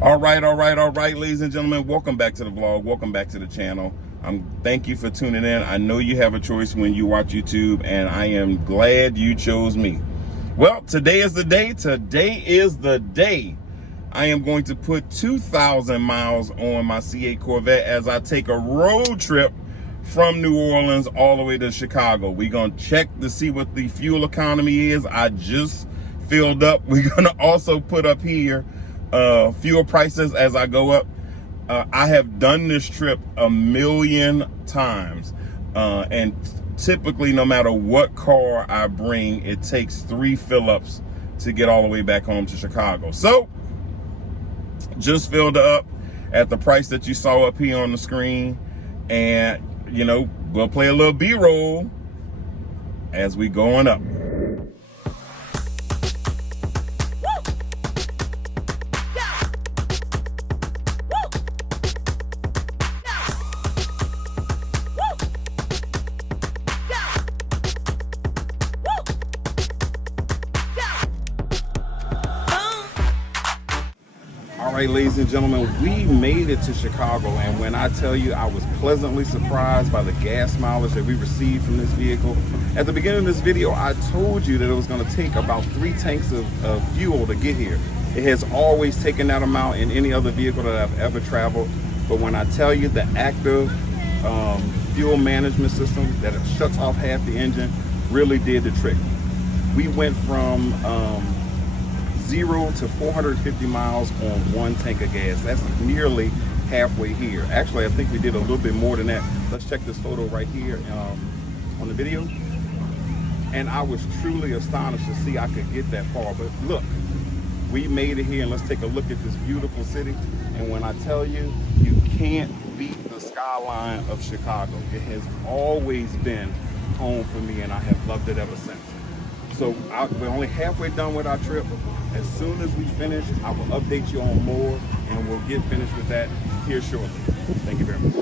All right, ladies and gentlemen, welcome back to the vlog. Welcome back to the channel. Thank you for tuning in. I know you have a choice when you watch YouTube, and I am glad you chose me. Well, today is the day. Today is the day. I am going to put 2,000 miles on my C8 Corvette as I take a road trip from New Orleans all the way to Chicago. We're going to check to see what the fuel economy is. I just filled up. We're going to also put up here fuel prices as I go up. I have done this trip a million times, and typically no matter what car I bring, it takes 3 fill-ups to get all the way back home to Chicago. So just filled up at the price that you saw up here on the screen, and you know, we'll play a little B-roll as we going up. All right, ladies and gentlemen, we made it to Chicago, and when I tell you I was pleasantly surprised by the gas mileage that we received from this vehicle. At the beginning of this video, I told you that it was going to take about 3 tanks of fuel to get here. It has always taken that amount in any other vehicle that I've ever traveled, but when I tell you the active fuel management system that it shuts off half the engine really did the trick. We went from 0 to 450 miles on 1 tank of gas. That's nearly halfway here. Actually, I think we did a little bit more than that. Let's check this photo right here on the video. And I was truly astonished to see I could get that far. But look, we made it here, and let's take a look at this beautiful city. And when I tell you, you can't beat the skyline of Chicago. It has always been home for me, and I have loved it ever since. So we're only halfway done with our trip. As soon as we finish, I will update you on more, and we'll get finished with that here shortly. Thank you very much.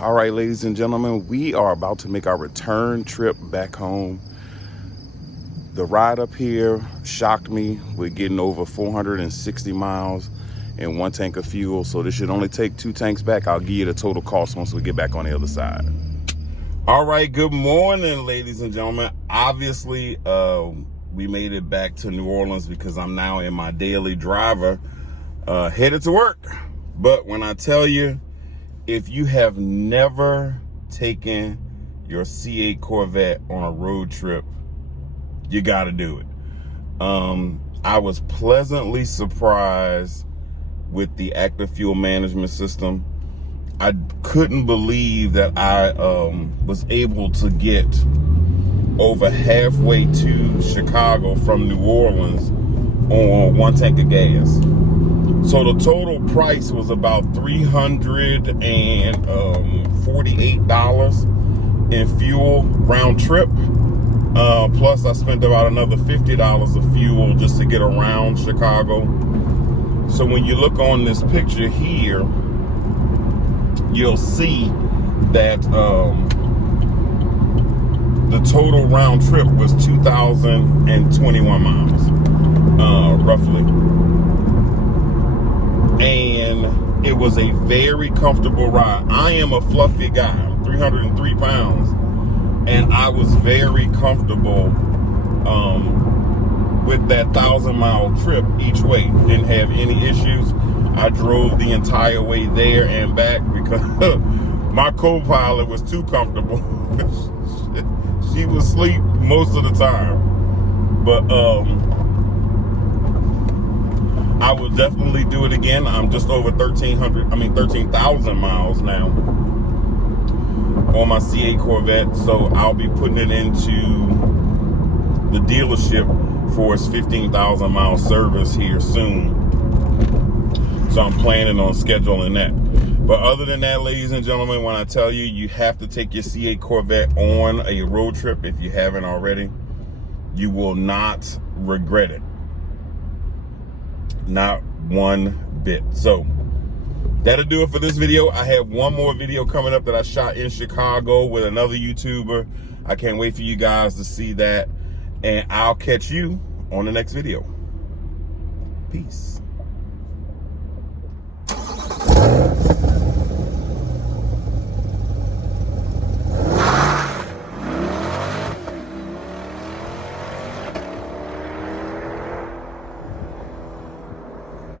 All right, ladies and gentlemen, we are about to make our return trip back home. The ride up here shocked me. We're getting over 460 miles in 1 tank of fuel, so this should only take 2 tanks back. I'll give you the total cost once we get back on the other side. All right, good morning, ladies and gentlemen. Obviously, we made it back to New Orleans because I'm now in my daily driver headed to work. But when I tell you, if you have never taken your C8 Corvette on a road trip, you got to do it. I was pleasantly surprised with the active fuel management system. I couldn't believe that I was able to get over halfway to Chicago from New Orleans on 1 tank of gas. So the total price was about $348 in fuel round trip. Plus I spent about another $50 of fuel just to get around Chicago. So when you look on this picture here, you'll see that the total round trip was 2,021 miles, roughly. And it was a very comfortable ride. I am a fluffy guy. I'm 303 pounds. And I was very comfortable with that 1,000-mile trip each way. Didn't have any issues. I drove the entire way there and back because my co-pilot was too comfortable. She was asleep most of the time. But I will definitely do it again. I'm just over 13,000 miles now on my C8 Corvette. So I'll be putting it into the dealership for its 15,000 mile service here soon. So I'm planning on scheduling that. But other than that, ladies and gentlemen, when I tell you, you have to take your C8 Corvette on a road trip if you haven't already. You will not regret it. Not one bit. So that'll do it for this video. I have one more video coming up that I shot in Chicago with another YouTuber. I can't wait for you guys to see that. And I'll catch you on the next video. Peace.